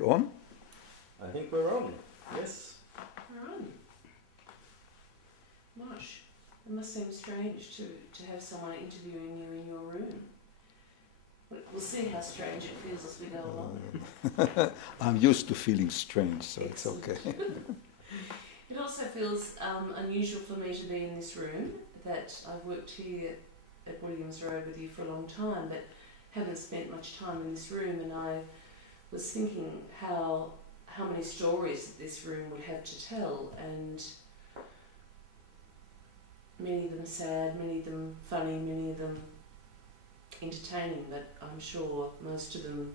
we on? I think we're on. Yes. We're on. Moshe, it must seem strange to have someone interviewing you in your room. We'll see how strange it feels as we go along. I'm used to feeling strange, so Excellent. it's okay. It also feels unusual for me to be in this room, that I've worked here at Williams Road with you for a long time, but haven't spent much time in this room, and I was thinking how many stories that this room would have to tell, and many of them sad, many of them funny, many of them entertaining, but I'm sure most of them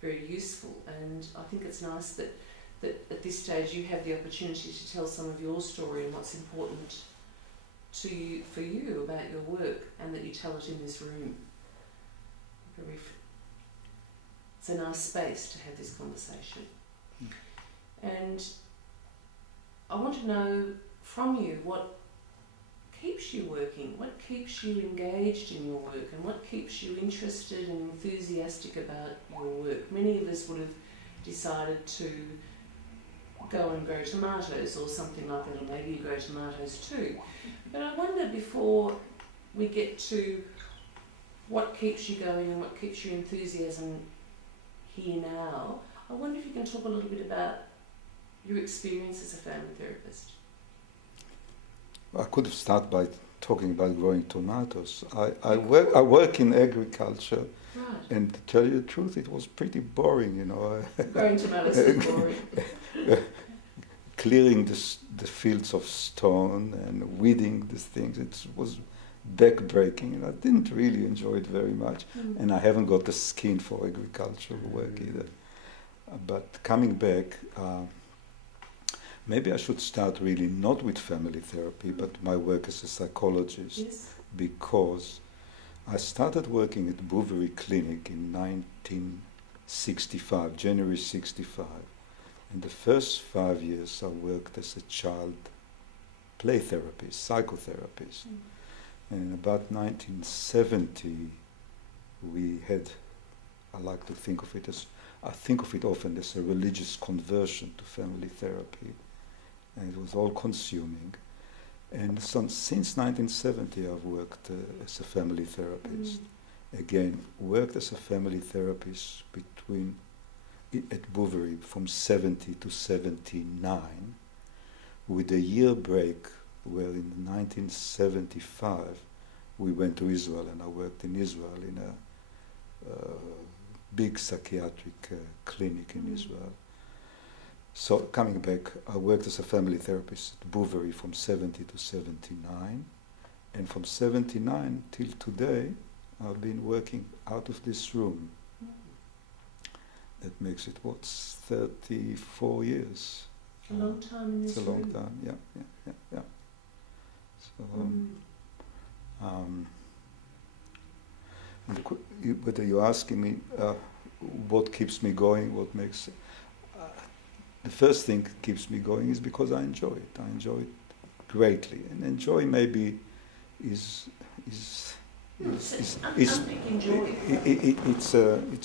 very useful. And I think it's nice that at this stage you have the opportunity to tell some of your story and what's important to you, for you, about your work, and that you tell it in this room. It's a nice space to have this conversation. And I want to know from you what keeps you working, what keeps you engaged in your work, and what keeps you interested and enthusiastic about your work. Many of us would have decided to go and grow tomatoes or something like that, or maybe you grow tomatoes too. But I wonder, before we get to what keeps you going and what keeps your enthusiasm here now, I wonder if you can talk a little bit about your experience as a family therapist. I could have started by talking about growing tomatoes. I work in agriculture, Right. and to tell you the truth, it was pretty boring, you know. Growing tomatoes is boring. Clearing the fields of stone and weeding these things, it was back-breaking, and I didn't really enjoy it very much. And I haven't got the skin for agricultural work either. But coming back, maybe I should start really not with family therapy, but my work as a psychologist, Yes. because I started working at Bouverie Clinic in 1965, January 65. In the first 5 years I worked as a child play therapist, psychotherapist. And in about 1970 we had, I like to think of it as, I think of it often as a religious conversion to family therapy. And it was all consuming. And so, since 1970 I've worked as a family therapist. Again, worked as a family therapist at Bouverie from 70 to 79, with a year break where in 1975 we went to Israel, and I worked in Israel in a big psychiatric clinic in Israel. So coming back, I worked as a family therapist at Bouverie from 70 to 79, and from 79 till today I've been working out of this room. That makes it, 34 years. A long time in this room. It's a long room. time, yeah. So, whether you're asking me what keeps me going, what makes the first thing that keeps me going is because I enjoy it. I enjoy it greatly, and enjoy maybe is it's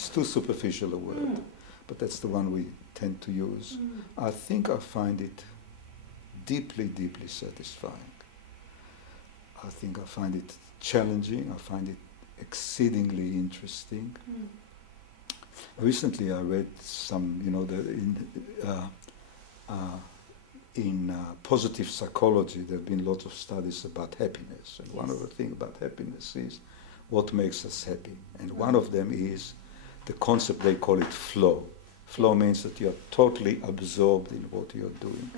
too superficial a word, but that's the one we tend to use. I think I find it deeply, deeply satisfying. I think I find it challenging. I find it exceedingly interesting. Recently I read some, in positive psychology there have been lots of studies about happiness, and one of the things about happiness is what makes us happy, and one of them is the concept, they call it flow. Flow means that you're totally absorbed in what you're doing,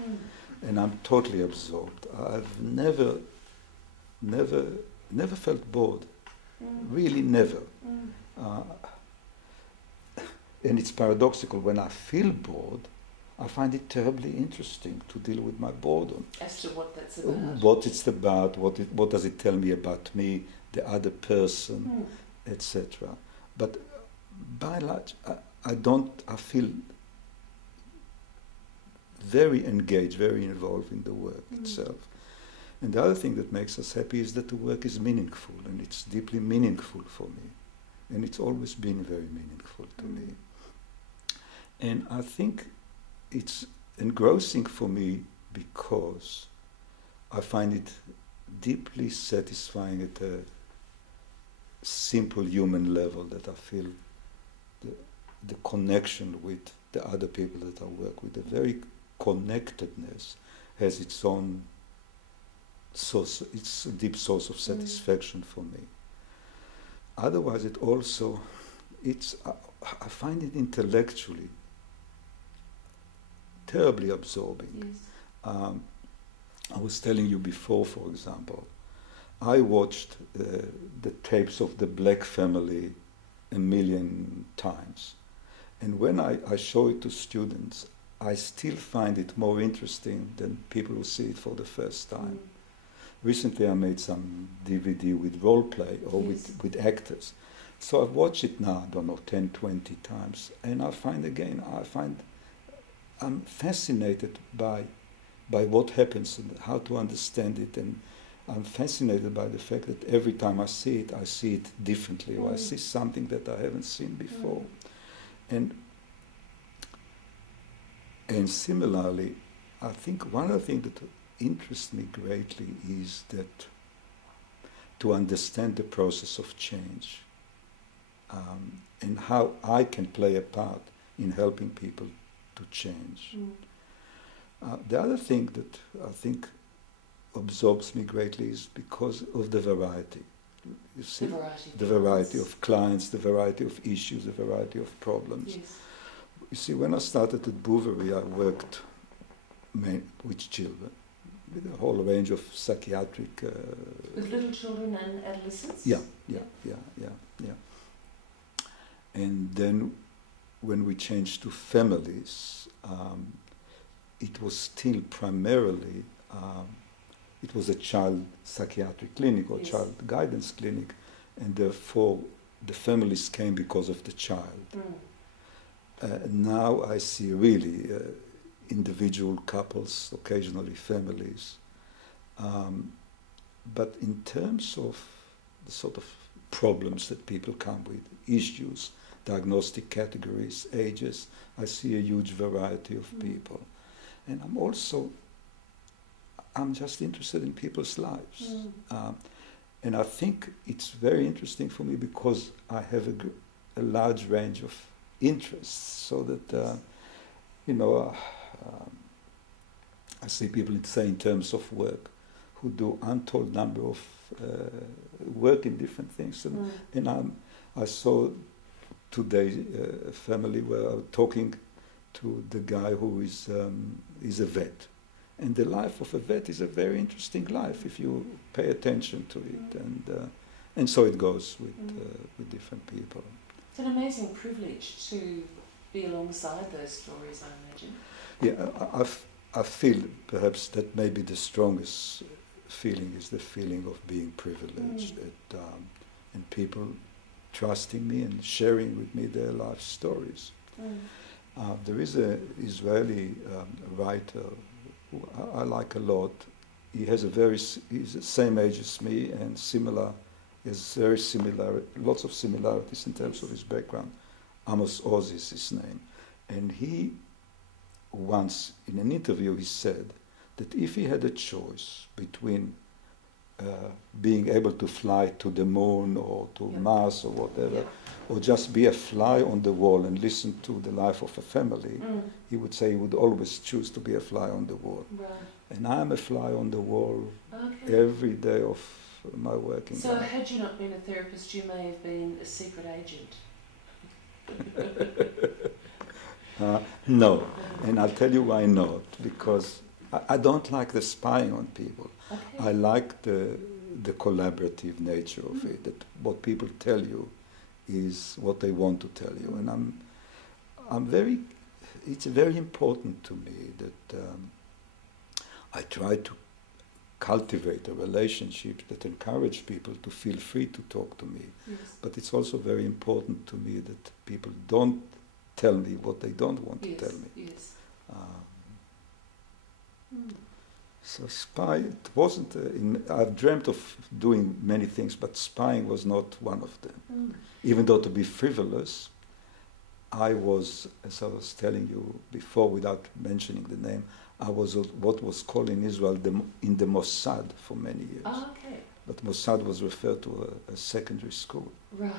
and I'm totally absorbed. I've never felt bored, really never. And it's paradoxical, when I feel bored, I find it terribly interesting to deal with my boredom. As to what that's about. What it's about, what does it tell me about me, the other person, etc. But by and large, I feel very engaged, very involved in the work itself. And the other thing that makes us happy is that the work is meaningful, and it's deeply meaningful for me. And it's always been very meaningful to me. And I think it's engrossing for me because I find it deeply satisfying at a simple human level, that I feel the connection with the other people that I work with. The very connectedness has its own source, it's a deep source of satisfaction for me. Otherwise, it also, I find it intellectually terribly absorbing. Yes. I was telling you before, for example, I watched the tapes of the Black Family a million times. And when I show it to students, I still find it more interesting than people who see it for the first time. Recently I made some DVD with role play or with actors. So I've watched it now, I don't know, 10, 20 times. And I'm fascinated by what happens and how to understand it. And I'm fascinated by the fact that every time I see it differently, or I see something that I haven't seen before. And similarly, I think one of the things that interests me greatly is that to understand the process of change, and how I can play a part in helping people to change. The other thing that I think absorbs me greatly is because of the variety. You see, the variety of clients, the variety of issues, the variety of problems. Yes. You see, when I started at Bouverie, I worked with children, with a whole range of psychiatric... with little children and adolescents? Yeah. And then when we changed to families, it was still primarily, it was a child psychiatric clinic or child guidance clinic, and therefore the families came because of the child. Now I see really individual couples, occasionally families. But in terms of the sort of problems that people come with, issues, diagnostic categories, ages, I see a huge variety of people. And I'm just interested in people's lives. And I think it's very interesting for me because I have a large range of interests, so that, I see people say in terms of work who do untold number of work in different things. And I saw today a family where I was talking to the guy who is a vet. And the life of a vet is a very interesting life if you pay attention to it. And so it goes with different people. It's an amazing privilege to be alongside those stories, I imagine. Yeah, I feel perhaps that maybe the strongest feeling is the feeling of being privileged, and people trusting me and sharing with me their life stories. There is an Israeli writer who I like a lot. He's the same age as me and lots of similarities in terms of his background. Amos Oz is his name. And he once, in an interview, he said that if he had a choice between being able to fly to the moon or to Mars or whatever, or just be a fly on the wall and listen to the life of a family, he would say he would always choose to be a fly on the wall. Right. And I'm a fly on the wall every day of my working life. So had you not been a therapist, you may have been a secret agent. No, and I'll tell you why not, because I don't like the spying on people. I like the collaborative nature of it, that what people tell you is what they want to tell you. And it's very important to me that I try to cultivate a relationship that encourage people to feel free to talk to me. Yes. But it's also very important to me that people don't tell me what they don't want to tell me. Yes. So it wasn't, I've dreamt of doing many things, but spying was not one of them. Even though to be frivolous, I was, as I was telling you before, without mentioning the name, I was what was called in Israel in the Mossad for many years. Oh, okay. But Mossad was referred to a secondary school. Right.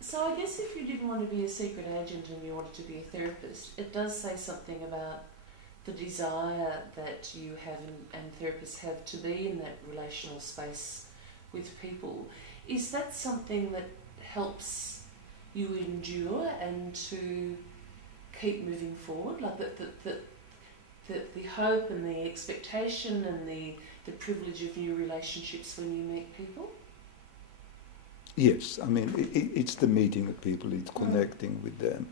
So I guess if you didn't want to be a secret agent and you wanted to be a therapist, it does say something about the desire that you have and therapists have to be in that relational space with people. Is that something that helps you endure and to keep moving forward? Like the hope and the expectation and the privilege of new relationships when you meet people? Yes, I mean, it's the meeting with people, it's connecting with them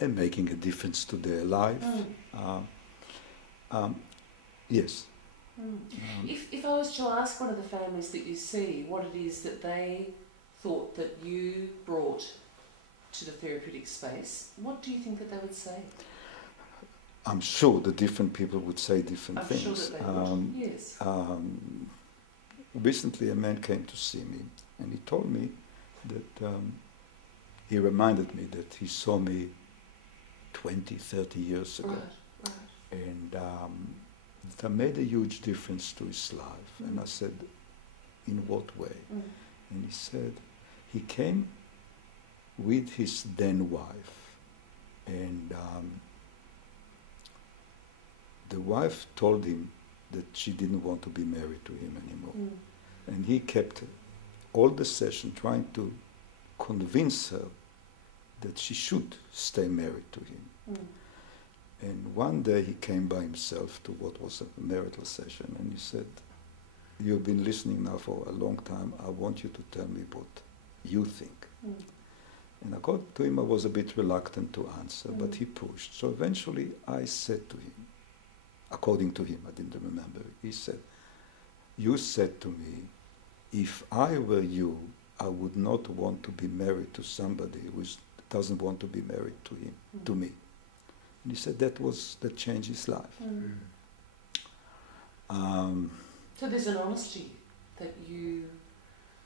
and making a difference to their life. Yes. If I was to ask one of the families that you see what it is that they thought that you brought to the therapeutic space, what do you think that they would say? I'm sure the different people would say different things. I'm sure that they would, yes. Recently a man came to see me and he told me that he reminded me that he saw me 20, 30 years ago. Right. And that made a huge difference to his life. And I said, in what way? And he said, he came with his then wife. And the wife told him that she didn't want to be married to him anymore. And he kept all the session trying to convince her that she should stay married to him. And one day he came by himself to what was a marital session and he said, you've been listening now for a long time, I want you to tell me what you think. And according to him I was a bit reluctant to answer, but he pushed. So eventually I said to him, according to him, I didn't remember, he said, you said to me, if I were you, I would not want to be married to somebody who doesn't want to be married to him, to me. And he said that changed his life. So there's an honesty that you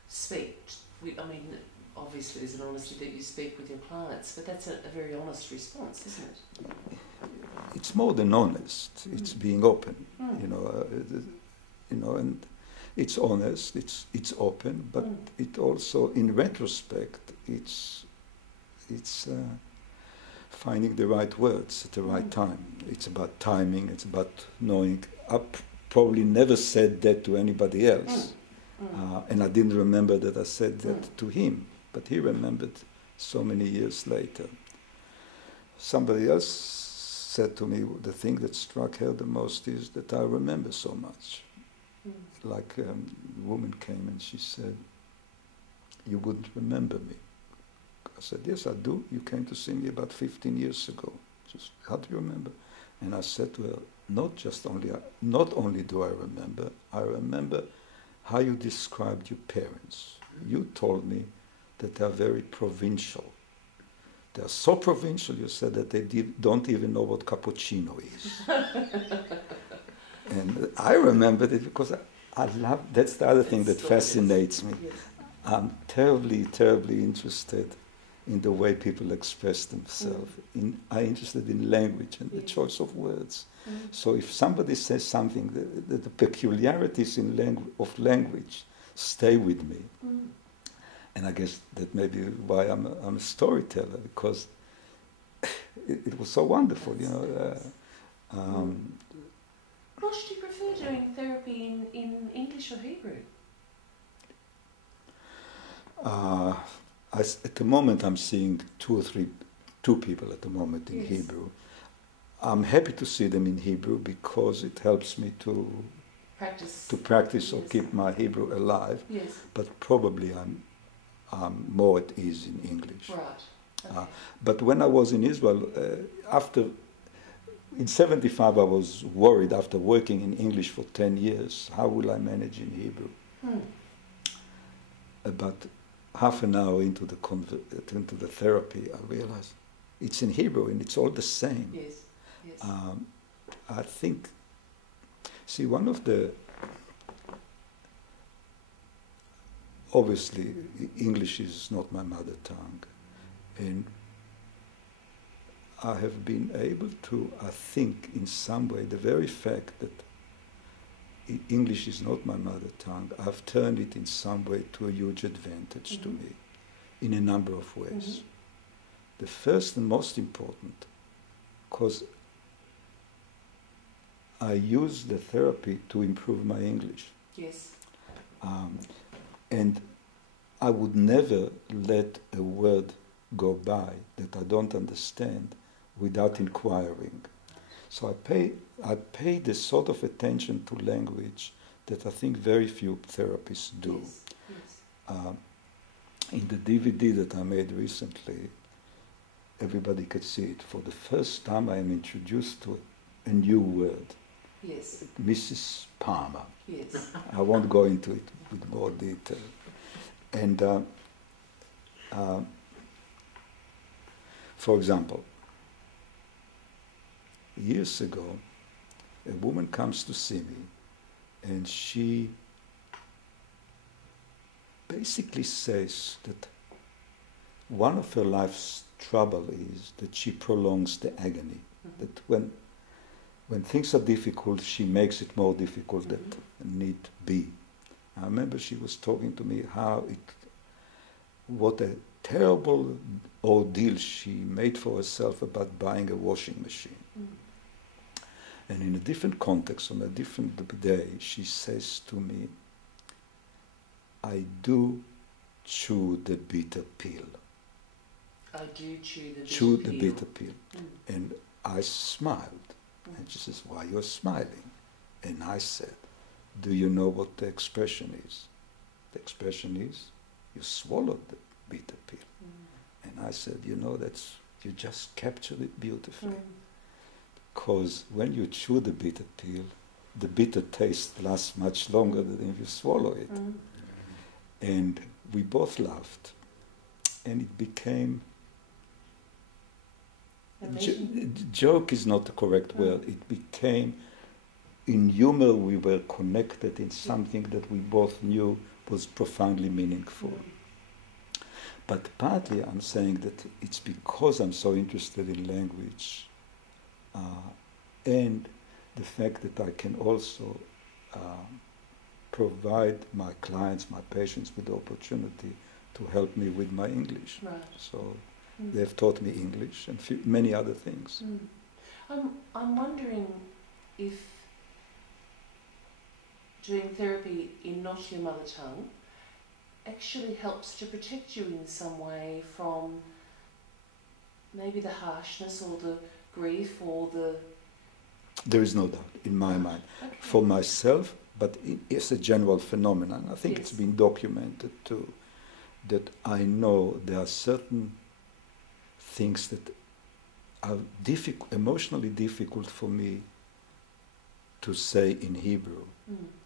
speak with, I mean, obviously there's an honesty that you speak with your clients, but that's a very honest response, isn't it? It's more than honest. It's being open, you know, and it's honest, it's open, but it also, in retrospect, it's finding the right words at the right time. It's about timing, it's about knowing. I probably never said that to anybody else. And I didn't remember that I said that to him, but he remembered so many years later. Somebody else said to me, the thing that struck her the most is that I remember so much. Like a woman came and she said, you wouldn't remember me. I said, yes, I do. You came to see me about 15 years ago. Just, how do you remember? And I said to her, not only do I remember how you described your parents. You told me that they are very provincial. They are so provincial, you said, that they don't even know what cappuccino is. And I remembered it because I love, that's the other thing that fascinates me. Yes. I'm terribly, terribly interested in the way people express themselves. I'm interested in language and the choice of words. So if somebody says something, the peculiarities of language stay with me. And I guess that may be why I'm a storyteller, because it was so wonderful, you know. Moshe, do you prefer doing therapy in English or Hebrew? At the moment I'm seeing two people at the moment in Hebrew. I'm happy to see them in Hebrew because it helps me to practice or keep my Hebrew alive. Yes. But probably I'm more at ease in English. Right. Okay. But when I was in Israel, in 75 I was worried, after working in English for 10 years, how will I manage in Hebrew? About half an hour into the therapy, I realized it's in Hebrew and it's all the same. Yes. I think, see, one of the, obviously, English is not my mother tongue. And I have been able to, I think, in some way, the very fact that English is not my mother tongue, I've turned it in some way to a huge advantage to me, in a number of ways. The first and most important, because I use the therapy to improve my English. Yes. And I would never let a word go by that I don't understand without inquiring. So I pay the sort of attention to language that I think very few therapists do. Yes. Yes. In the DVD that I made recently, everybody could see it. For the first time I am introduced to a new word. Yes. Mrs. Palmer. Yes. I won't go into it with more detail. And for example, years ago, a woman comes to see me and she basically says that one of her life's trouble is that she prolongs the agony. That when things are difficult, she makes it more difficult than need be. I remember she was talking to me what a terrible ordeal she made for herself about buying a washing machine. And in a different context, on a different day, she says to me, I do chew the bitter pill. I do chew the bitter Chew pill. the bitter pill. And I smiled. And she says, why you're smiling? And I said, do you know what the expression is? The expression is, you swallowed the bitter pill. And I said, you just captured it beautifully. Because when you chew the bitter pill, the bitter taste lasts much longer than if you swallow it. And we both laughed. And it became... joke is not the correct word. It became... In humor, we were connected in something that we both knew was profoundly meaningful. But partly I'm saying that it's because I'm so interested in language and the fact that I can also provide my clients, my patients with the opportunity to help me with my English. Right. So they've taught me English and many other things. I'm wondering if doing therapy in not your mother tongue actually helps to protect you in some way from maybe the harshness or the grief or the... There is no doubt in my mind. Okay. For myself, but it's a general phenomenon. I think it's been documented too, that I know there are certain things that are emotionally difficult for me to say in Hebrew,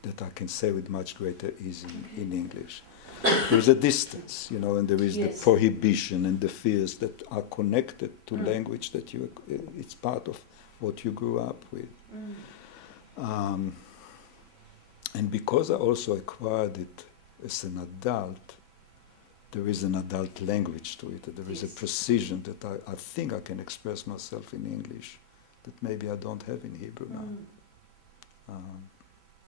that I can say with much greater ease in English. There is a distance, and there is the prohibition and the fears that are connected to language that it's part of what you grew up with. And because I also acquired it as an adult, there is an adult language to it. There is a precision that I think I can express myself in English that maybe I don't have in Hebrew now.